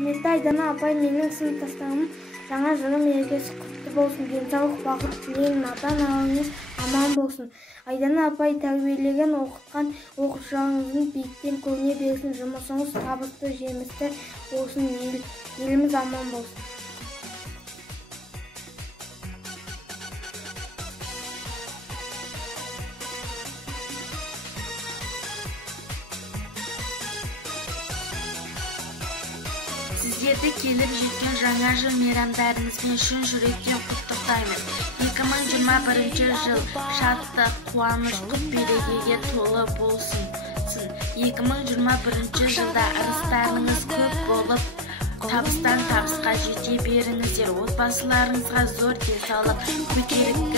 Құрметті Айдана апай, менің сыныптастарым жаңа жылы мерекесі құтты болсын. Денсаулық, бақыт тілеймін. Ата-аналарыңыз аман болсын. Айдана апай, тәрбиелеген, оқытқан оқушыларыңыздың биіктен көріне берсін. Жұмысыңыз табысты, жемісті болсын. Еліміз аман болсын. Сіздерді келіп жеткен жаңа жыл мейрамдарыңызбен шын жүректен құттықтаймын. 2021 жыл шаттық, қуаныш, құт-берекеге толы болсын. 2021 жылда ырыстарыңыз көп болып, табыстан табысқа жете беріңіздер. Отбасыларыңызға зор денсаулық, көтеріп